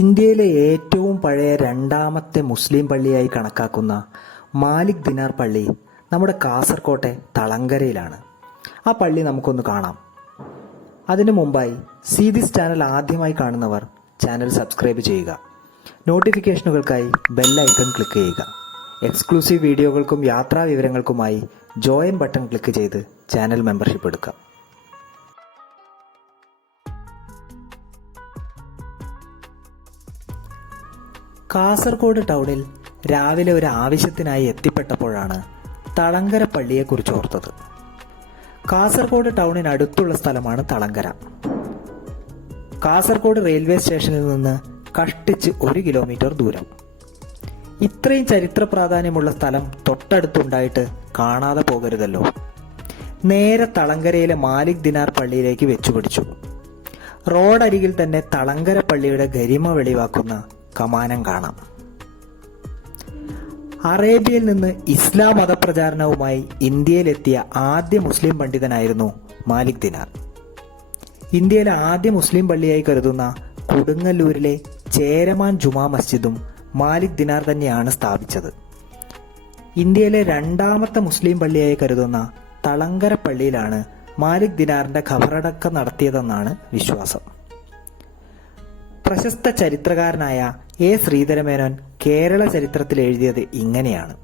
ഇന്ത്യയിലെ ഏറ്റവും പഴയ രണ്ടാമത്തെ മുസ്ലിം പള്ളിയായി കണക്കാക്കുന്ന മാലിക് ദിനാർ പള്ളി നമ്മുടെ കാസർകോട്ടെ തളങ്കരയിലാണ്. ആ പള്ളി നമുക്കൊന്ന് കാണാം. അതിനു മുമ്പായി സീദിസ് ചാനൽ ആദ്യമായി കാണുന്നവർ ചാനൽ സബ്സ്ക്രൈബ് ചെയ്യുക. നോട്ടിഫിക്കേഷനുകൾക്കായി ബെൽ ഐക്കൺ ക്ലിക്ക് ചെയ്യുക. എക്സ്ക്ലൂസീവ് വീഡിയോകൾക്കും യാത്രാ വിവരങ്ങൾക്കുമായി ജോയിൻ ബട്ടൺ ക്ലിക്ക് ചെയ്ത് ചാനൽ മെമ്പർഷിപ്പ് എടുക്കുക. കാസർഗോഡ് ടൗണിൽ രാവിലെ ഒരു ആവശ്യത്തിനായി എത്തിപ്പെട്ടപ്പോഴാണ് തളങ്കര പള്ളിയെക്കുറിച്ച് ഓർത്തത്. കാസർഗോഡ് ടൗണിനടുത്തുള്ള സ്ഥലമാണ് തളങ്കര. കാസർഗോഡ് റെയിൽവേ സ്റ്റേഷനിൽ നിന്ന് കഷ്ടിച്ച് 1 കിലോമീറ്റർ ദൂരം. ഇത്രയും ചരിത്ര പ്രാധാന്യമുള്ള സ്ഥലം തൊട്ടടുത്തുണ്ടായിട്ട് കാണാതെ പോകരുതല്ലോ. നേരെ തളങ്കരയിലെ മാലിക് ദിനാർ പള്ളിയിലേക്ക് വെച്ചുപിടിച്ചു. റോഡരികിൽ തന്നെ തളങ്കര പള്ളിയുടെ ഗരിമ വെളിവാക്കുന്ന കമാനം കാണാം. അറേബ്യയിൽ നിന്ന് ഇസ്ലാം മതപ്രചാരണവുമായി ഇന്ത്യയിലെത്തിയ ആദ്യ മുസ്ലിം പണ്ഡിതനായിരുന്നു മാലിക് ദിനാർ. ഇന്ത്യയിലെ ആദ്യ മുസ്ലിം പള്ളിയായി കരുതുന്ന കൊടുങ്ങല്ലൂരിലെ ചേരമാൻ ജുമാ മസ്ജിദും മാലിക് ദിനാർ തന്നെയാണ് സ്ഥാപിച്ചത്. ഇന്ത്യയിലെ രണ്ടാമത്തെ മുസ്ലിം പള്ളിയായി കരുതുന്ന തളങ്കര പള്ളിയിലാണ് മാലിക് ദിനാറിന്റെ ഖബറടക്കം നടത്തിയതെന്നാണ് വിശ്വാസം. പ്രശസ്ത ചരിത്രകാരനായ എ ശ്രീധരമേനോൻ കേരള ചരിത്രത്തിൽ എഴുതിയത് ഇങ്ങനെയാണ്: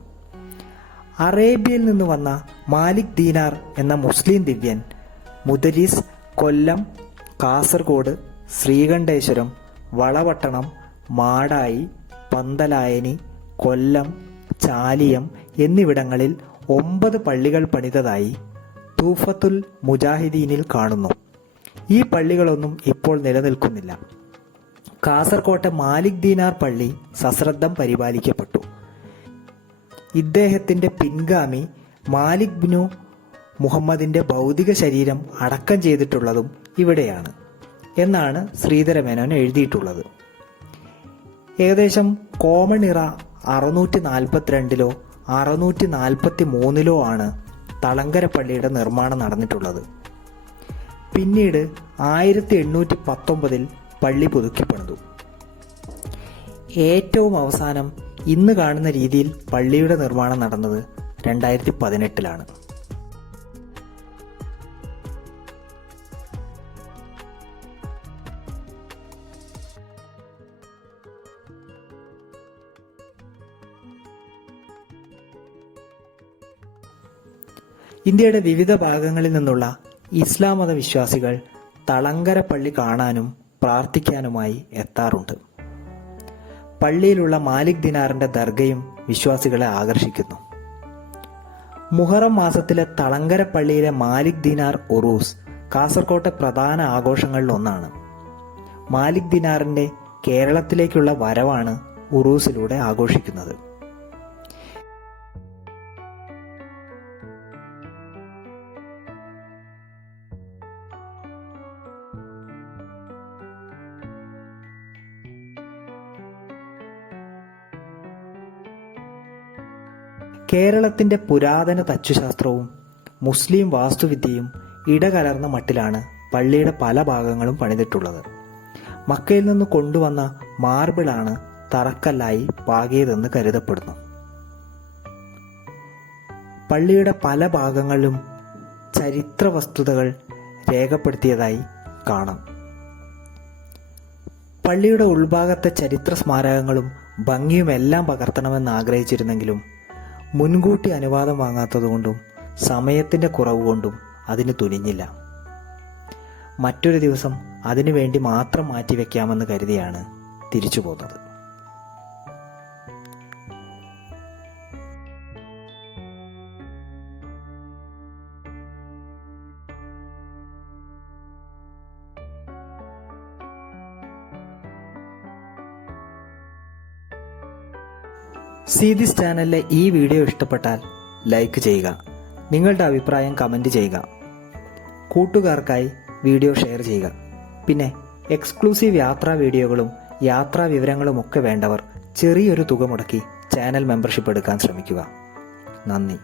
അറേബ്യയിൽ നിന്ന് വന്ന മാലിക് ദീനാർ എന്ന മുസ്ലിം ദിവ്യൻ മുദരിസ് കൊല്ലം, കാസർഗോഡ്, ശ്രീകണ്ഠേശ്വരം, വളവട്ടണം, മാടായി, പന്തലായനി, കൊല്ലം, ചാലിയം എന്നിവിടങ്ങളിൽ 9 പള്ളികൾ പണിതതായി തൂഫത്തുൽ മുജാഹിദീനിൽ കാണുന്നു. ഈ പള്ളികളൊന്നും ഇപ്പോൾ നിലനിൽക്കുന്നില്ല. കാസർകോട്ടെ മാലിക് ദീനാർ പള്ളി സശ്രദ്ധം പരിപാലിക്കപ്പെട്ടു. ഇദ്ദേഹത്തിന്റെ പിൻഗാമി മാലിക് ബിനു മുഹമ്മദിന്റെ ഭൗതിക ശരീരം അടക്കം ചെയ്തിട്ടുള്ളതും ഇവിടെയാണ് എന്നാണ് ശ്രീധരമേനോൻ എഴുതിയിട്ടുള്ളത്. ഏകദേശം കോമൺ ഇറ 642 643 ആണ് തളങ്കര പള്ളിയുടെ നിർമ്മാണം നടന്നിട്ടുള്ളത്. പിന്നീട് 1819 പള്ളി പുതുക്കിപ്പണിതു. ഏറ്റവും അവസാനം ഇന്ന് കാണുന്ന രീതിയിൽ പള്ളിയുടെ നിർമ്മാണം നടന്നത് 2018 ഇന്ത്യയുടെ വിവിധ ഭാഗങ്ങളിൽ നിന്നുള്ള ഇസ്ലാം മത വിശ്വാസികൾ തളങ്കര പള്ളി കാണാനും പ്രാർത്ഥിക്കാനുമായി എത്താറുണ്ട്. പള്ളിയിലുള്ള മാലിക് ദിനാറിന്റെ ദർഗയും വിശ്വാസികളെ ആകർഷിക്കുന്നു. മുഹറം മാസത്തിലെ തളങ്കര പള്ളിയിലെ മാലിക് ദിനാർ ഉറൂസ് കാസർകോട്ടെ പ്രധാന ആഘോഷങ്ങളിൽ ഒന്നാണ്. മാലിക് ദിനാറിന്റെ കേരളത്തിലേക്കുള്ള വരവാണ് ഉറൂസിലൂടെ ആഘോഷിക്കുന്നത്. കേരളത്തിന്റെ പുരാതന തച്ചുശാസ്ത്രവും മുസ്ലിം വാസ്തുവിദ്യയും ഇടകലർന്ന മട്ടിലാണ് പള്ളിയുടെ പല ഭാഗങ്ങളും പണിതിട്ടുള്ളത്. മക്കയിൽ നിന്ന് കൊണ്ടുവന്ന മാർബിളാണ് തറക്കല്ലായി പാകിയതെന്ന് കരുതപ്പെടുന്നു. പള്ളിയുടെ പല ഭാഗങ്ങളിലും ചരിത്ര വസ്തുതകൾ രേഖപ്പെടുത്തിയതായി കാണാം. പള്ളിയുടെ ഉൾഭാഗത്തെ ചരിത്ര സ്മാരകങ്ങളും ഭംഗിയുമെല്ലാം പകർത്തണമെന്ന് ആഗ്രഹിച്ചിരുന്നെങ്കിലും മുൻകൂട്ടി അനുവാദം വാങ്ങാത്തതുകൊണ്ടും സമയത്തിന്റെ കുറവുകൊണ്ടും അതിന് തുനിഞ്ഞില്ല. മറ്റൊരു ദിവസം അതിനു വേണ്ടി മാത്രം മാറ്റിവെക്കാമെന്ന് കരുതിയാണ് തിരിച്ചു പോന്നത്. സീദിസ് ചാനലിലെ ഈ വീഡിയോ ഇഷ്ടപ്പെട്ടാൽ ലൈക്ക് ചെയ്യുക. നിങ്ങളുടെ അഭിപ്രായം കമൻറ്റ് ചെയ്യുക. കൂട്ടുകാർക്കായി വീഡിയോ ഷെയർ ചെയ്യുക. പിന്നെ എക്സ്ക്ലൂസീവ് യാത്രാ വീഡിയോകളും യാത്രാ വിവരങ്ങളുമൊക്കെ വേണ്ടവർ ചെറിയൊരു തുക മുടക്കി ചാനൽ മെമ്പർഷിപ്പ് എടുക്കാൻ ശ്രമിക്കുക. നന്ദി.